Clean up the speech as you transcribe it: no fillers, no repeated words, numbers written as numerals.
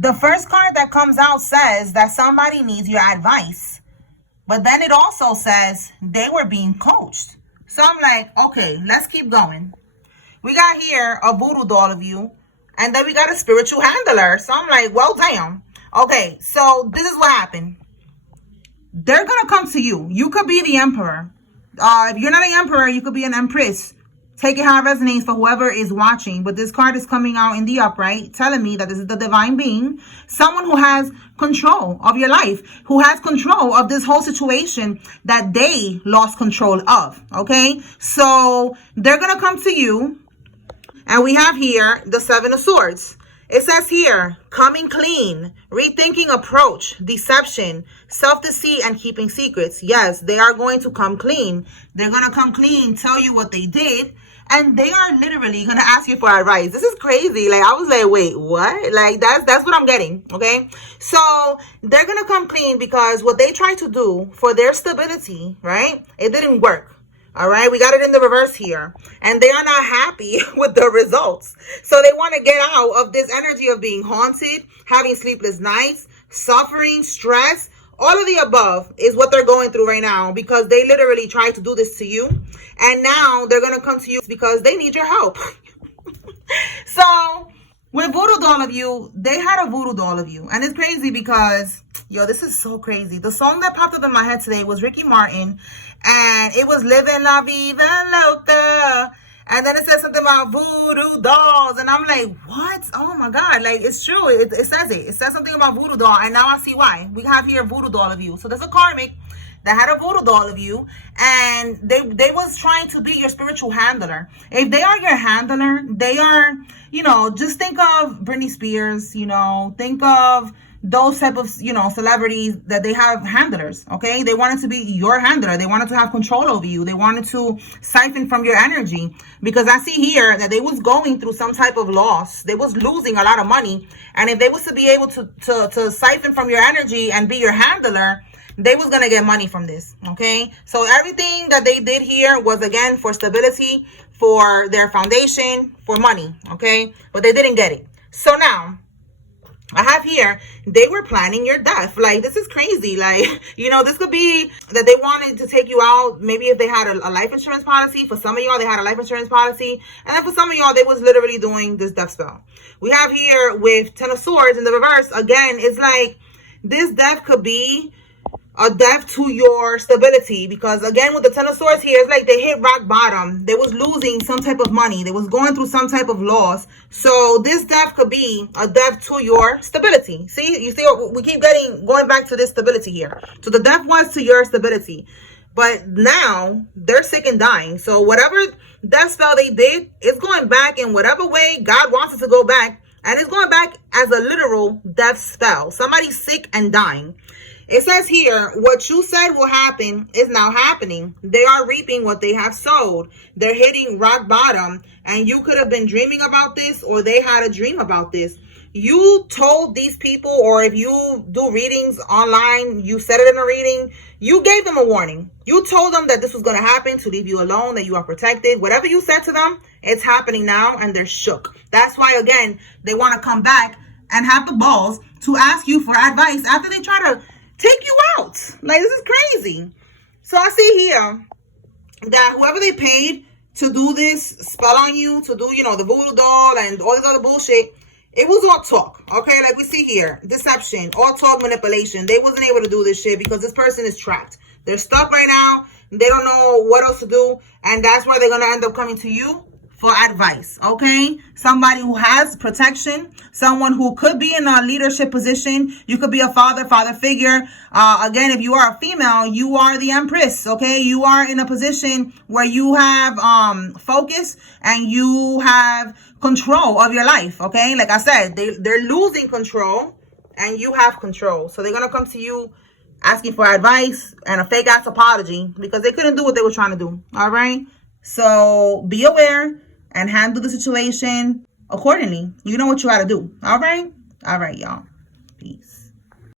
The first card that comes out says that somebody needs your advice. But then it also says they were being coached. So I'm like, okay, let's keep going. We got here a voodoo doll of you. And then we got a spiritual handler. So I'm like, well, damn. Okay, so this is what happened. They're going to come to you. You could be the emperor. If you're not an emperor, you could be an empress. Take it how it resonates for whoever is watching. But this card is coming out in the upright, telling me that this is the divine being. Someone who has control of your life. Who has control of this whole situation that they lost control of. Okay? So they're going to come to you. And we have here the Seven of Swords. It says here, coming clean, rethinking approach, deception, self-deceit, and keeping secrets. Yes, they are going to come clean. They're going to come clean, tell you what they did, and they are literally going to ask you for advice. This is crazy. Like, I was like, wait, what? Like, that's what I'm getting, okay? So, they're going to come clean because what they tried to do for their stability, right, it didn't work. All right, we got it in the reverse here. And they are not happy with the results. So they want to get out of this energy of being haunted, having sleepless nights, suffering, stress. All of the above is what they're going through right now because they literally tried to do this to you. And now they're going to come to you because they need your help. So with Voodoo Doll of You, they had a Voodoo Doll of You. And it's crazy because, yo, this is so crazy. The song that popped up in my head today was Ricky Martin. And it was Living La Vida Loca. And then it says something about voodoo dolls. And I'm like, what? Oh my God. Like, it's true. It says it. It says something about voodoo doll. And now I see why. We have here Voodoo Doll of You. So there's a karmic that had a voodoo doll of you. And they was trying to be your spiritual handler. If they are your handler, they are, you know, just think of Britney Spears, you know, think of those type of, you know, celebrities that they have handlers, okay? They wanted to be your handler. They wanted to have control over you. They wanted to siphon from your energy because I see here that they was going through some type of loss. They was losing a lot of money. And if they was to be able to siphon from your energy and be your handler, they was going to get money from this, okay? So everything that they did here was, again, for stability, for their foundation, for money, okay? But they didn't get it. So now, I have here, they were planning your death. Like, this is crazy. Like, you know, this could be that they wanted to take you out. Maybe if they had a life insurance policy. For some of y'all, they had a life insurance policy. And then for some of y'all, they was literally doing this death spell. We have here with Ten of Swords in the reverse. Again, it's like this death could be a death to your stability, because again with the Ten of Swords here, it's like they hit rock bottom. They was losing some type of money. They was going through some type of loss. So this death could be a death to your stability. See, you see, we keep going back to this stability here. So the death was to your stability, but now they're sick and dying. So whatever death spell they did, it's going back in whatever way God wants it to go back, and it's going back as a literal death spell. Somebody's sick and dying. It says here, what you said will happen is now happening. They are reaping what they have sowed. They're hitting rock bottom. And you could have been dreaming about this, or they had a dream about this. You told these people, or if you do readings online, you said it in a reading, you gave them a warning. You told them that this was going to happen, to leave you alone, that you are protected. Whatever you said to them, it's happening now, and they're shook. That's why, again, they want to come back and have the balls to ask you for advice after they try to take you out. Like, this is crazy. So I see here that whoever they paid to do this spell on you, to do, you know, the voodoo doll and all this other bullshit, it was all talk, okay? Like we see here, deception, all talk, manipulation. They wasn't able to do this shit because this person is trapped. They're stuck right now. They don't know what else to do, and that's why they're going to end up coming to you for advice, okay? Somebody who has protection, someone who could be in a leadership position. You could be a father figure. Again, if you are a female, you are the empress, okay? You are in a position where you have focus and you have control of your life, okay? Like I said, they're losing control and you have control. So they're going to come to you asking for advice and a fake ass apology because they couldn't do what they were trying to do, all right? So be aware and handle the situation accordingly. You know what you got to do. All right? All right, y'all. Peace.